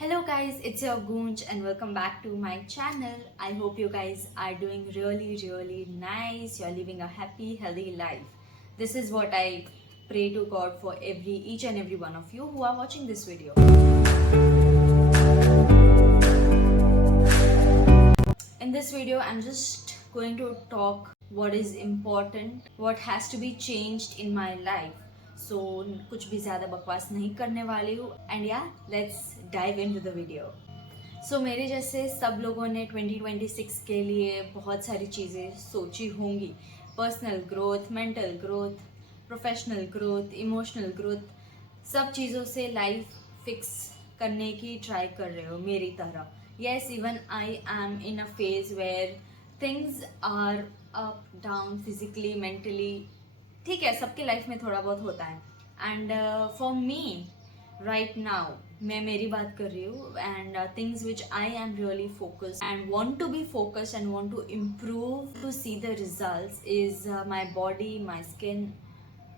Hello guys, it's your Goonj and welcome back to my channel. I hope you guys are doing really nice. You're living a happy, healthy life. This is what I pray to God for each and every one of you who are watching this video. In this video, I'm just going to talk what is important, what has to be changed in my life. So कुछ भी ज़्यादा बकवास नहीं करने वाली हूँ and yeah let's dive into the video. So मेरे जैसे सब लोगों ने 2026 के लिए बहुत सारी चीज़ें सोची होंगी. Personal growth, mental growth, professional growth, emotional growth, सब चीज़ों से लाइफ फिक्स करने की ट्राई कर रहे हो मेरी तरह. Yes, even I am in a phase where things are up down physically, mentally. ठीक है, सबकी लाइफ में थोड़ा बहुत होता है. And for me right now, मैं मेरी बात कर रही हूँ. And things which I am really focused and want to be focused and want to improve to see the results is my body, my skin,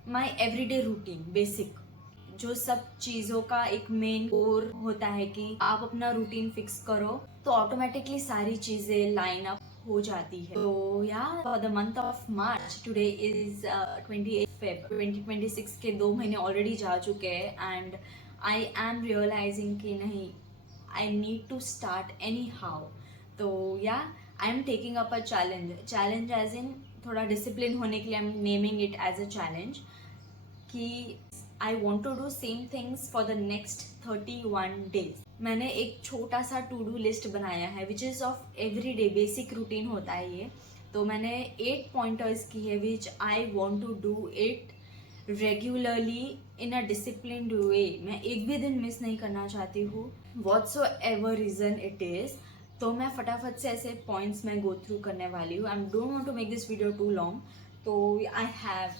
my everyday routine. Basic जो सब चीज़ों का एक मेन कोर होता है कि आप अपना रूटीन फिक्स करो तो ऑटोमेटिकली सारी चीज़ें लाइन अप हो जाती है. तो या for the month of March, today is 28 Feb 2026 के 2 महीने ऑलरेडी जा चुके हैं एंड आई एम रियलाइजिंग कि नहीं, I need to start anyhow. तो या I am taking up a challenge as in थोड़ा डिसिप्लिन होने के लिए I am naming it as a challenge कि I want to do same things for the next 31 days. मैंने एक छोटा सा टू डू लिस्ट बनाया है which is of every day. Basic routine होता है ये. तो मैंने 8 पॉइंटर्स की है विच आई want to do it regularly in a disciplined way. मैं एक भी दिन मिस नहीं करना चाहती हूँ, whatsoever reason it is. तो मैं फटाफट से ऐसे पॉइंट्स में गो थ्रू करने वाली हूँ. I don't want to make this video too long. तो आई हैव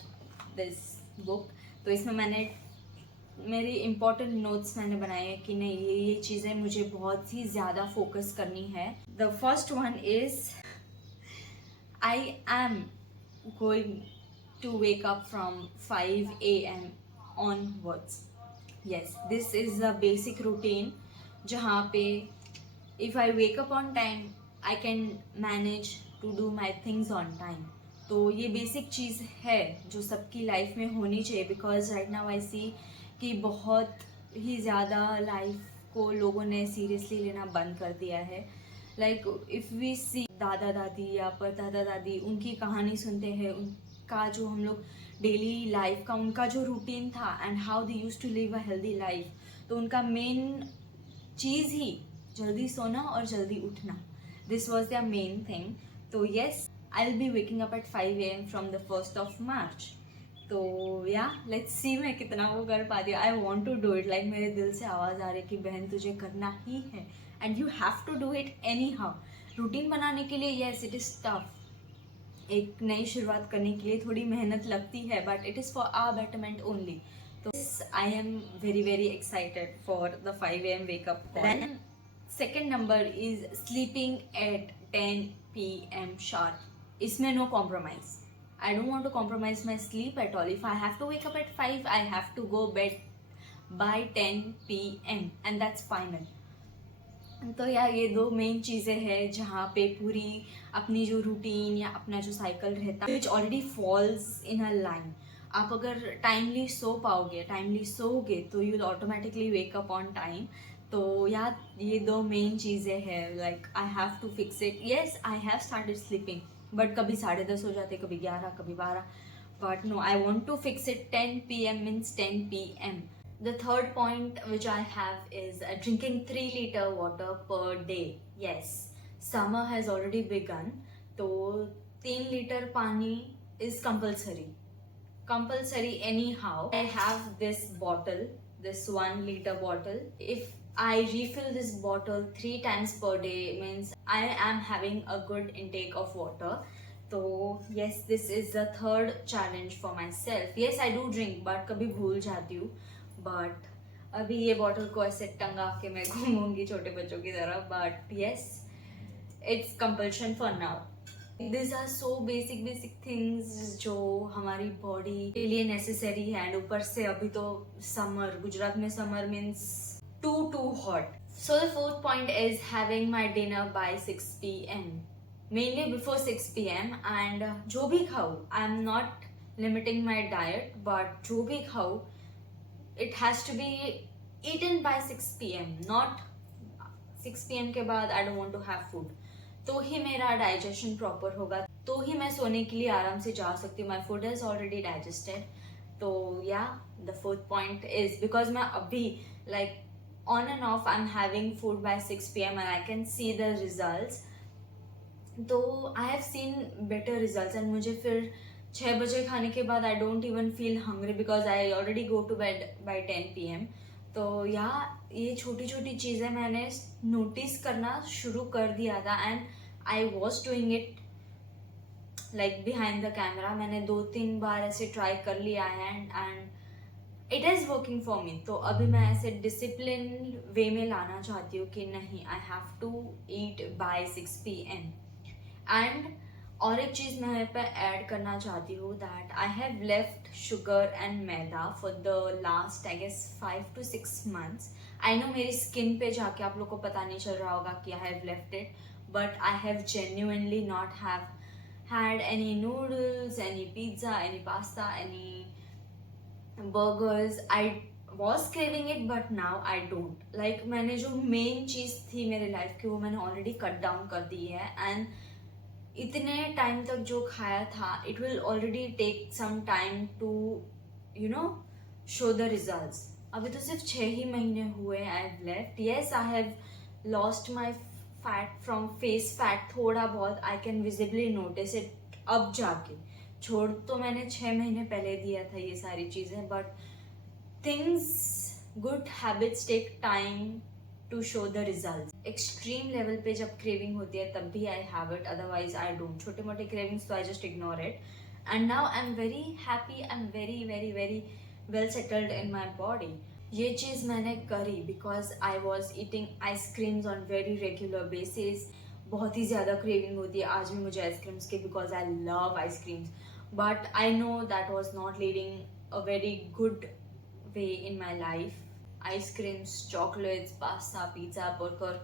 दिस बुक. तो इसमें मैंने मेरी इम्पॉर्टेंट नोट्स मैंने बनाए हैं कि नहीं, ये चीज़ें मुझे बहुत ही ज़्यादा फोकस करनी है. The first one is I am going to wake up from 5 AM onwards. Yes, this is a basic routine जहाँ पे if I wake up on time, I can manage to do my things on time. तो ये basic चीज़ है जो सबकी life में होनी चाहिए. बिकॉज राइट नाउ आई सी कि बहुत ही ज़्यादा लाइफ को लोगों ने सीरियसली लेना बंद कर दिया है. लाइक इफ़ वी सी दादा दादी या परदादा दादी, उनकी कहानी सुनते हैं, उनका जो हम लोग डेली लाइफ का उनका जो रूटीन था and how they use to live a healthy life. तो उनका मेन चीज़ ही जल्दी सोना और जल्दी उठना. This was the main thing. तो yes, I'll be waking up at 5 AM from the 1st of March. तो या लेट्स सी मैं कितना वो कर पाती हूँ. I want to do it. Like मेरे दिल से आवाज़ आ रही है कि बहन तुझे करना ही है and you have to do it anyhow. Routine बनाने के लिए येस इट इज़ टफ. एक नई शुरुआत करने के लिए थोड़ी मेहनत लगती है but it is for our betterment only. तो I am very excited for the 5 AM wake up. Then second number is sleeping at 10 PM sharp. इसमें no compromise. I don't want to compromise my sleep at all. If I have to wake up at 5, I have to go bed by 10 PM and that's final. तो यार ये 2 main चीज़ें हैं जहाँ पे पूरी अपनी जो रूटीन या अपना जो साइकिल रहता है which already falls in a line. आप अगर टाइमली सो पाओगे, टाइमली सोओगे तो you will automatically wake up on time. तो यार ये 2 मेन चीज़ें हैं. Like I have to fix it. Yes, I have started sleeping but कभी 10:30 हो जाते, कभी 11, कभी 12. But no, I want to fix it 10 PM means 10 PM. The third point which I have is drinking 3 liter water per day. Yes, summer has already begun. तो 3 litre पानी is compulsory anyhow. I have this bottle, this 1 liter bottle. If I refill this bottle 3 times per day means I am having a good intake of water. तो yes, this is the third challenge for myself. Yes, I do drink but कभी भूल जाती हूँ. But अभी ये bottle को ऐसे टंगा के मैं घूमूंगी छोटे बच्चों की तरह. But yes, it's compulsion for now. This are so basic things जो हमारी बॉडी के लिए नेसेसरी है. एंड ऊपर से अभी तो समर, गुजरात में summer means too hot. So the fourth point is having my dinner by 6 p.m. Mainly before 6 p.m. and जो भी खाऊं, I am not limiting my diet, but जो भी खाऊं, it has to be eaten by 6 p.m. Not 6 p.m. के बाद I don't want to have food. तो ही मेरा डाइजेशन प्रॉपर होगा, तो ही मैं सोने के लिए आराम से जा सकती हूँ. My food is already digested. तो yeah the fourth point is because मैं अभी like on and off I am having food by 6 p.m. And I can see the results. तो I have seen better results and मुझे फिर 6 बजे खाने के बाद I don't even feel hungry because I already go to bed by 10 p.m. तो या ये छोटी छोटी चीज़ें मैंने नोटिस करना शुरू कर दिया था and I was doing it like behind the camera. मैंने 2-3 बार ऐसे ट्राई कर लिया है and it is working for मी. तो अभी मैं ऐसे डिसिप्लिन वे में लाना चाहती हूँ कि नहीं, I have to eat by 6 p.m. And और एक चीज़ मैं यहाँ पे ऐड करना चाहती हूँ that I have left sugar and maida for the last I guess 5 to 6 months. I know मेरी स्किन पे जाके आप लोग को पता नहीं चल रहा होगा कि आई have left it, but I have genuinely not have had any noodles, any pizza, any pasta, any burgers. I was craving it but now I don't. Like मैंने जो मेन चीज़ थी मेरे लाइफ की वो मैंने ऑलरेडी कट डाउन कर दी है and इतने टाइम तक जो खाया था it will already take some time to you know show the results. अभी तो सिर्फ 6 ही महीने हुए I have left. Yes I have lost my fat from face fat थोड़ा बहुत. I can visibly notice it अब जाके. छोड़ तो मैंने 6 महीने पहले दिया था ये सारी चीज़ें, but things good habits take time to show the result. Extreme level पे जब क्रेविंग होती है तब भी I have it, otherwise I don't. छोटे मोटे क्रेविंग्स तो I just ignore it and now I am very happy. I am very very very well settled in my body. ये चीज़ मैंने करी because I was eating ice creams on very regular basis. बहुत ही ज़्यादा क्रेविंग होती है आज भी मुझे आइसक्रीम्स की because I love ice creams, but I know that was not leading a very good way in my life. Ice creams, chocolates, pasta, pizza, burger,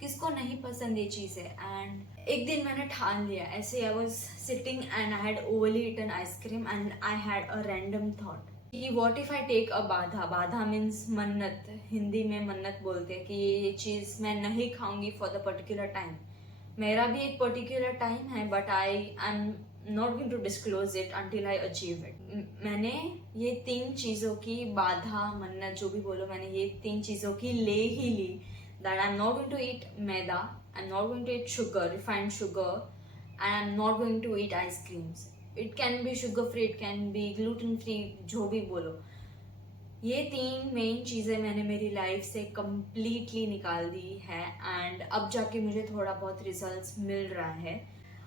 किसको नहीं पसंद ये चीज़ें. एंड एक दिन मैंने ठान लिया ऐसे. I was sitting and I had overly eaten ice cream and I had a random thought कि what if I take a बाधा. बाधा मीन्स मन्नत, हिंदी में मन्नत बोलते हैं कि ये चीज़ मैं नहीं खाऊंगी फॉर द पर्टिकुलर टाइम. मेरा भी एक पर्टिकुलर टाइम है but I am not going to disclose it until I achieve it. मैंने ये 3 चीज़ों की बाधा, मन्नत, जो भी बोलो, मैंने ये 3 चीज़ों की ले ही ली. That I am not going to eat maida, I am not going to eat sugar, refined sugar, and I am not going to eat ice creams. It can be sugar free, it can be gluten free, जो भी बोलो. ये 3 main चीज़ें मैंने मेरी life से completely निकाल दी है एंड अब जाके मुझे थोड़ा बहुत रिजल्ट्स मिल रहा है.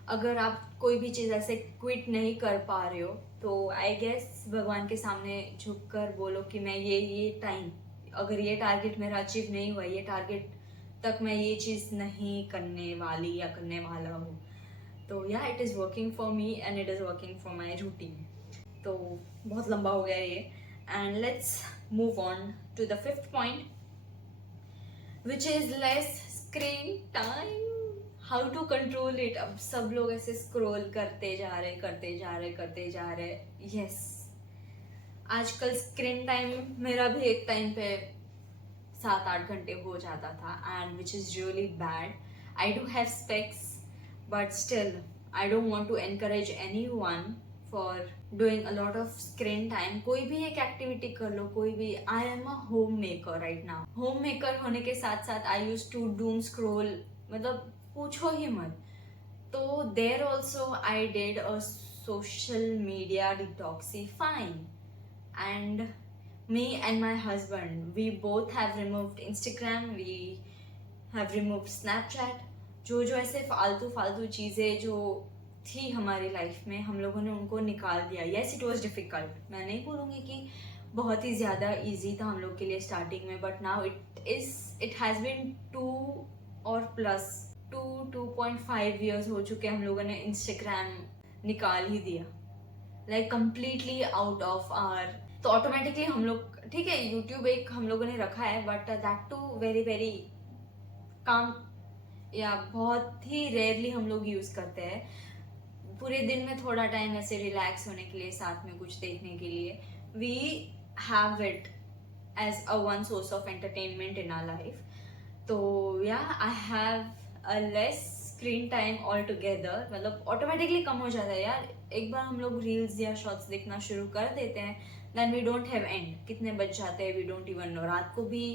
अगर आप कोई भी चीज़ ऐसे क्विट नहीं कर पा रहे हो तो आई गेस भगवान के सामने झुक कर बोलो कि मैं ये टाइम, अगर ये टारगेट मेरा अचीव नहीं हुआ, ये टारगेट तक मैं ये चीज़ नहीं करने वाली या करने वाला हूँ. तो या it is working for me and it is working for my routine. तो बहुत लंबा हो गया ये. And let's move on to the 5th point, which is less screen time. How to control it. अब सब लोग ऐसे scroll करते जा रहे. Yes, आजकल स्क्रीन टाइम मेरा भी एक टाइम पे 7-8 घंटे हो जाता था and which is really bad. I do have specs but still I don't want to encourage anyone for doing a lot of screen time. कोई भी एक एक्टिविटी कर लो, कोई भी. I am a homemaker right now. homemaker होने के साथ साथ I used to doom scroll, मतलब पूछो ही मत. तो there also I did a social media detoxifying and me and my husband, we both have removed Instagram, we have removed Snapchat. जो ऐसे फालतू चीज़ें जो थी हमारी लाइफ में हम लोगों ने उनको निकाल दिया. Yes it was difficult. मैं नहीं बोलूँगी कि बहुत ही ज़्यादा ईजी था हम लोग के लिए स्टार्टिंग में, but now it has been 2.5 years हो चुके हम लोगों ने इंस्टाग्राम निकाल ही दिया, like completely out of our. तो ऑटोमेटिकली हम लोग, ठीक है यूट्यूब एक हम लोगों ने रखा है but that too very very काम या बहुत ही रेयरली हम लोग यूज करते हैं। पूरे दिन में थोड़ा टाइम ऐसे रिलैक्स होने के लिए, साथ में कुछ देखने के लिए, we have it as a one source of entertainment in our life. तो या I have a less screen time all together, मतलब ऑटोमेटिकली कम हो जाता है यार। एक बार हम लोग रील्स या शॉर्ट्स देखना शुरू कर देते हैं, then we don't have end. कितने बज जाते हैं वी डोंट इवन नो। रात को भी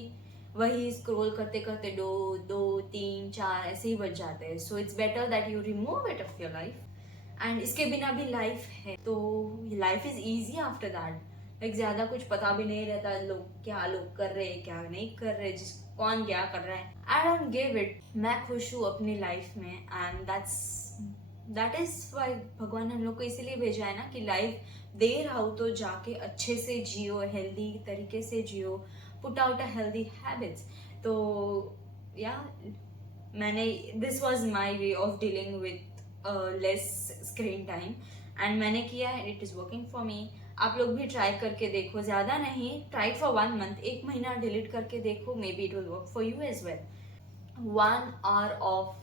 वही स्क्रॉल करते करते दो तीन चार ऐसे ही बज जाते हैं। So it's better that you remove it of your life. And इसके बिना भी लाइफ है, तो life is easy after that. Like ज्यादा कुछ पता भी नहीं रहता लोग क्या लोग कर रहे हैं क्या नहीं कर रहे, जिस कौन क्या कर रहा है, आई डोंट गिव इट। मैं खुश हूँ अपनी लाइफ में, एंड दैट इज वाई भगवान हम लोग को इसीलिए भेजा है ना, कि लाइफ दे रहा हो तो जाके अच्छे से जियो, हेल्दी तरीके से जियो, put out a healthy habits. तो या मैंने this was my way of dealing with less screen time, and मैंने किया है, it is working for me. आप लोग भी ट्राई करके देखो, ज्यादा नहीं, ट्राई फॉर 1 मंथ, 1 महीना डिलीट करके देखो, maybe it will work for you as well. 1 hour of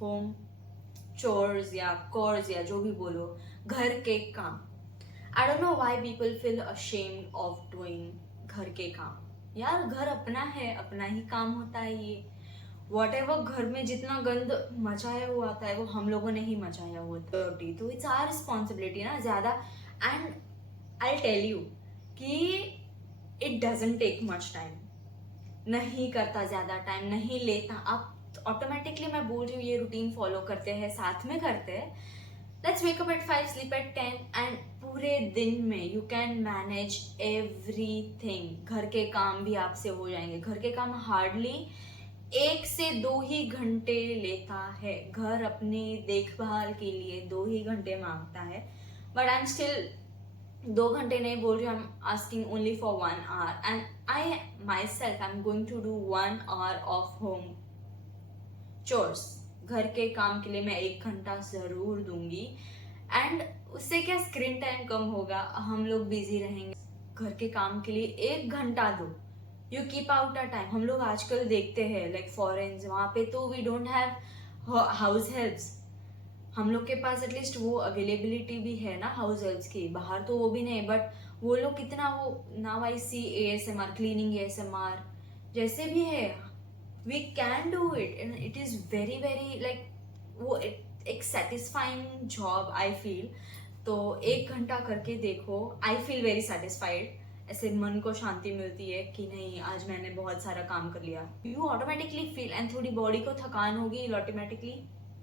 home chores या कोर्स या जो भी बोलो, घर के काम। I don't know why people feel ashamed of doing घर के काम। यार घर अपना है, अपना ही काम होता है ये। वॉट एवर घर में जितना गंद मचाया हुआ आता है वो हम लोगों ने ही मचाया हुआ था, तो इट्स आवर रिस्पॉन्सिबिलिटी ना ज्यादा। एंड आई टेल यू कि it doesn't take much time, नहीं करता ज्यादा टाइम नहीं लेता। आप ऑटोमेटिकली, मैं बोल रही हूँ, ये रूटीन फॉलो करते हैं, साथ में करते हैं। Let's wake up at 5, sleep at 10, and पूरे दिन में यू कैन मैनेज एवरीथिंग। घर के काम भी आपसे हो जाएंगे। घर के काम हार्डली 1 से 2 ही घंटे लेता है। घर अपनी देखभाल के लिए 2 ही घंटे मांगता है, बट आई एम स्टिल 2 घंटे नहीं बोल रही, I am asking only for 1 hour, and I my self I am going to do 1 hour of home chores. घर के काम के लिए मैं 1 घंटा जरूर दूंगी, एंड उससे क्या स्क्रीन टाइम कम होगा, हम लोग बिजी रहेंगे। घर के काम के लिए 1 घंटा दो, you keep out a time. हम लोग आजकल देखते हैं लाइक फॉरेन्स, वहां पे तो we don't have house helps. हम लोग के पास एटलीस्ट वो अवेलेबिलिटी भी है ना हाउस हेल्प्स की, बाहर तो वो भी नहीं, बट वो लोग कितना, वो now I see ASMR, cleaning ASMR जैसे भी है, we can do it, and it is very very like वो एक सेटिस्फाइंग जॉब आई फील। तो 1 घंटा करके देखो, आई फील वेरी सेटिस्फाइड। ऐसे मन को शांति मिलती है कि नहीं आज मैंने बहुत सारा काम कर लिया, यू ऑटोमेटिकली फील, एंड थोड़ी बॉडी को थकान होगी, ऑटोमेटिकली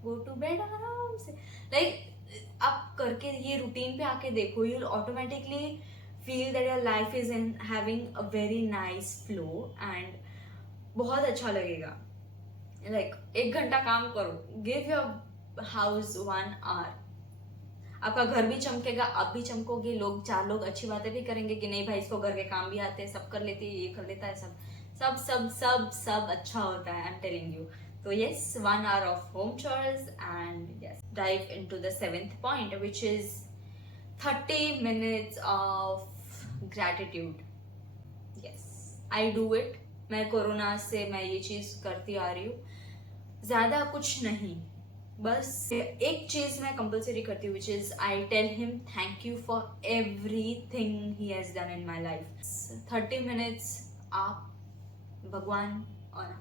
गो टू बेड आराम से। लाइक आप करके ये रूटीन पे आके देखो, you automatically feel that your life is in having a very nice flow, and बहुत अच्छा लगेगा। लाइक 1 घंटा काम करो, गिव योर हाउस 1 hour, आपका घर भी चमकेगा, आप भी चमकोगे, लोग 4 लोग अच्छी बातें भी करेंगे कि नहीं भाई इसको घर के काम भी आते हैं, सब कर लेती है, ये कर लेता है, सब सब सब सब सब अच्छा होता है, आई एम टेलिंग यू। तो yes, 1 hour of home chores, and yes dive into the 7th point, which is 30 minutes of gratitude. Yes I do it. मैं कोरोना से मैं ये चीज करती आ रही हूँ, ज्यादा कुछ नहीं, बस एक चीज मैं कंपलसरी करती हूँ, which is I tell him thank you for everything he has done in my life. 30 minutes आप, भगवान और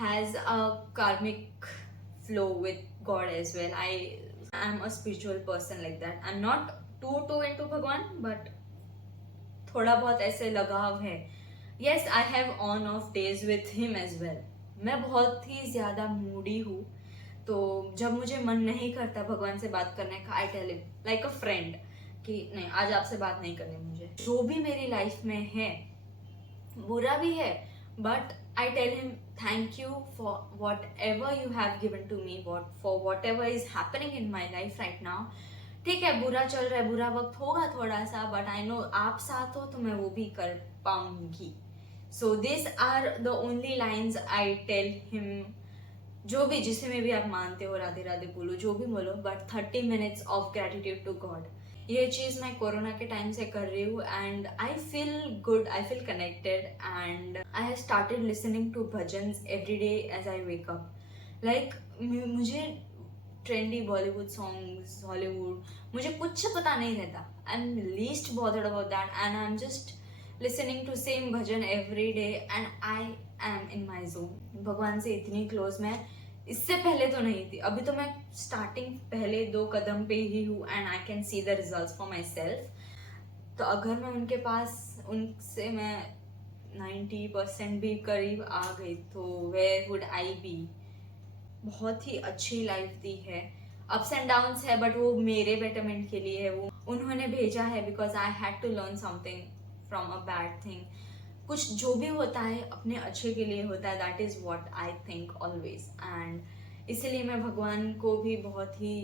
has a karmic flow with God as well. I am a spiritual person like that, I am not too into Bhagwan, but थोड़ा बहुत ऐसे लगाव है। Yes I have on off days with him as well. मैं बहुत ही ज्यादा Moody हूँ, तो जब मुझे मन नहीं करता भगवान से बात करने का, I tell him like a friend कि नहीं आज आपसे बात नहीं करनी मुझे। जो भी मेरी लाइफ में है, बुरा भी है, but I tell him thank you for whatever you have given to me, for whatever is happening in my life right now. ठीक है बुरा चल रहा है, बुरा वक्त होगा थोड़ा सा, बट आई नो आप साथ हो तो मैं वो भी कर पाऊंगी। So this are the only lines I tell him. जो भी जिसे में भी आप मानते हो, राधे राधे बोलो, जो भी बोलो, but 30 minutes of gratitude to God. ये चीज़ मैं कोरोना के टाइम से कर रही हूँ and I feel good, I feel connected and I have started listening to bhajans every day as I wake up. Like मुझे ट्रेंडी बॉलीवुड सॉन्ग्स, हॉलीवुड, मुझे कुछ पता नहीं रहता। I am least bothered about that and I am just listening to same bhajan every day and I am in my zone. भगवान से इतनी close मैं इससे पहले तो नहीं थी। अभी तो मैं स्टार्टिंग पहले 2 कदम पे ही हूँ and I can see the results for my self. तो अगर मैं उनके पास, उनसे मैं 90% भी करीब आ गई तो वेयर वुड आई बी। बहुत ही अच्छी लाइफ दी है, अप्स एंड डाउन्स है, बट वो मेरे बेटरमेंट के लिए है। वो उन्होंने भेजा है because I had to learn something from a bad thing. कुछ जो भी होता है अपने अच्छे के लिए होता है, that is what I think always. And इसीलिए मैं भगवान को भी बहुत ही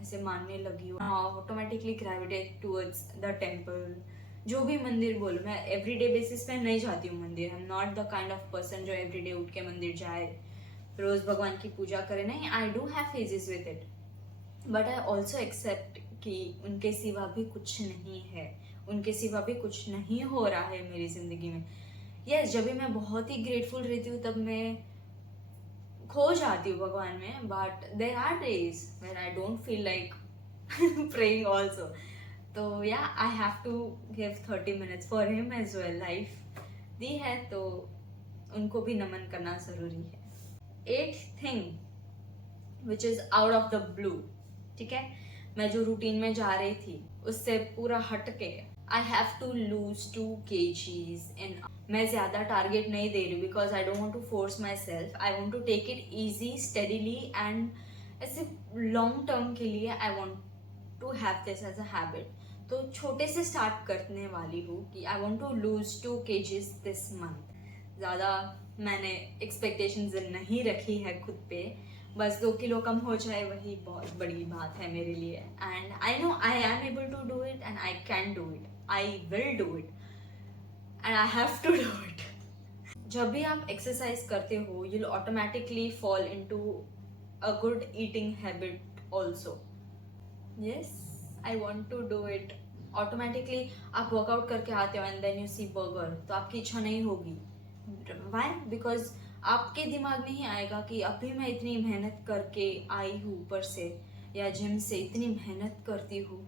ऐसे मानने लगी हूँ। Automatically gravitate towards the temple. जो भी मंदिर बोलो, मैं एवरीडे बेसिस पे नहीं जाती हूँ मंदिर। आई am not the kind of person जो एवरीडे उठ के मंदिर जाए, रोज भगवान की पूजा करे। नहीं, I do have phases with it, but I also accept कि उनके सिवा भी कुछ नहीं है, उनके सिवा भी कुछ नहीं हो रहा है मेरी जिंदगी में। यस, जब भी मैं बहुत ही ग्रेटफुल रहती हूँ तब मैं खो जाती हूँ भगवान में, but there are days when I don't feel like praying also. तो या I have to give 30 minutes for him as well. Life दी है तो उनको भी नमन करना जरूरी है। 8th thing which is out of the blue, ठीक है, मैं जो रूटीन में जा रही थी उससे पूरा हट के I have to lose 2 kgs in. मैं ज्यादा टारगेट नहीं दे रही because I don't want to force my self. I want to take it easy steadily and ऐसे लॉन्ग टर्म के लिए I want to have this as a habit. तो छोटे से स्टार्ट करने वाली हूँ कि I want to lose 2 kgs this month. ज़्यादा मैंने एक्सपेक्टेशंस नहीं रखी है खुद पे, बस 2 किलो कम हो जाए वही बहुत बड़ी बात है मेरे लिए। And I know I am able to do it and I can do it, I will do it and I have to do it. जब भी आप एक्सरसाइज करते हो, you will automatically fall into a good eating habit also. Yes, I want to do it. Automatically आप workout करके आते हो and then you see burger, तो आपकी इच्छा नहीं होगी। वाई? बिकॉज आपके दिमाग में ही आएगा कि अभी मैं इतनी मेहनत करके आई हूँ ऊपर से या जिम से इतनी मेहनत करती हूँ,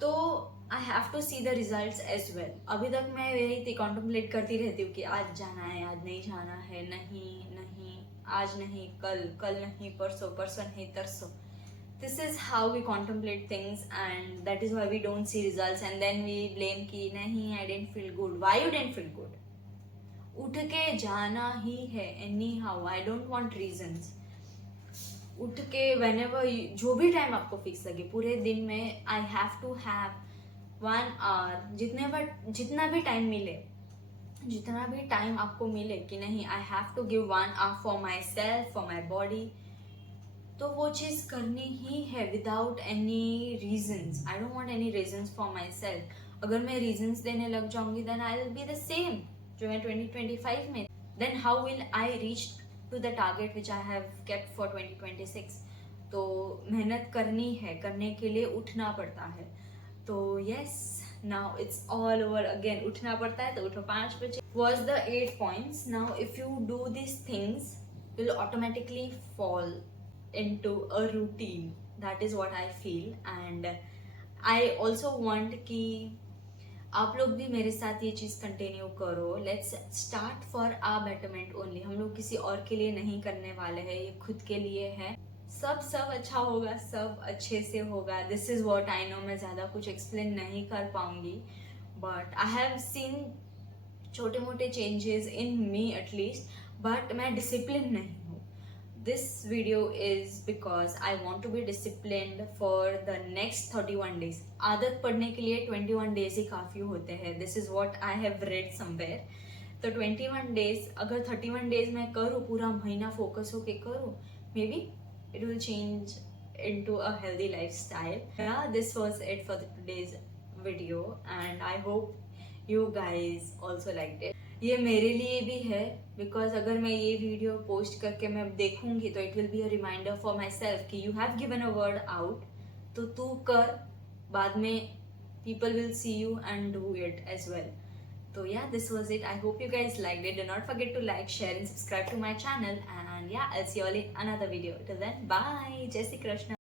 तो I have to see the results as well. अभी तक मैं यही कॉन्टम्पलेट करती रहती हूँ कि आज जाना है, आज नहीं जाना है, नहीं नहीं, आज नहीं, कल, कल नहीं, परसों, परसों नहीं, तरसों। This is how we contemplate things and that is why we don't see results and then we blame कि नहीं, I didn't feel good. Why you didn't feel good? उठ के जाना ही है anyhow. I don't want reasons. उठ के whenever जो भी टाइम आपको फिक्स लगे पूरे दिन में, I have to have 1 hour, जितना भी टाइम मिले, जितना भी टाइम आपको मिले कि नहीं, I have to give 1 hour for myself, for my body. तो वो चीज़ करनी ही है without any reasons. I don't want any reasons for my self. अगर मैं रीजंस देने लग जाऊंगी then I will be the same जो मैं 2025 में। Then how will I reach to the target which I have kept for 2026? तो मेहनत करनी है, करने के लिए उठना पड़ता है। तो yes, now it's all over again. उठना पड़ता है तो उठो 5 बजे। Was the 8 points. Now if you do this things will automatically fall into a routine. That is what I feel and I also want कि आप लोग भी मेरे साथ ये चीज़ कंटिन्यू करो। Let's start for our betterment only. हम लोग किसी और के लिए नहीं करने वाले हैं, ये खुद के लिए है। सब अच्छा होगा, सब अच्छे से होगा। This is what I know. मैं ज़्यादा कुछ एक्सप्लेन नहीं कर पाऊँगी बट आई हैव सीन छोटे मोटे changes in me at least, but मैं डिसिप्लिन नहीं हूँ। This video is because I want to be disciplined for the next 31 days. आदत पड़ने के लिए 21 days ही काफ़ी होते हैं। This is what I have read somewhere. तो 21 days, अगर 31 days मैं करूँ, पूरा महीना फोकस होके करूँ, maybe it will change into a healthy lifestyle. Yeah, this was it for today's video and I hope you guys also liked it. ये मेरे लिए भी है बिकॉज अगर मैं ये वीडियो पोस्ट करके मैं देखूंगी तो it will be a reminder for my self कि you have given a word out, तो तू कर, बाद में people will see you and do it as well. So yeah, this was it. I hope you guys liked it. Do not forget to like, share and subscribe to my channel, and yeah, I'll see you all in another video. Till then, bye. Jai Shri Krishna.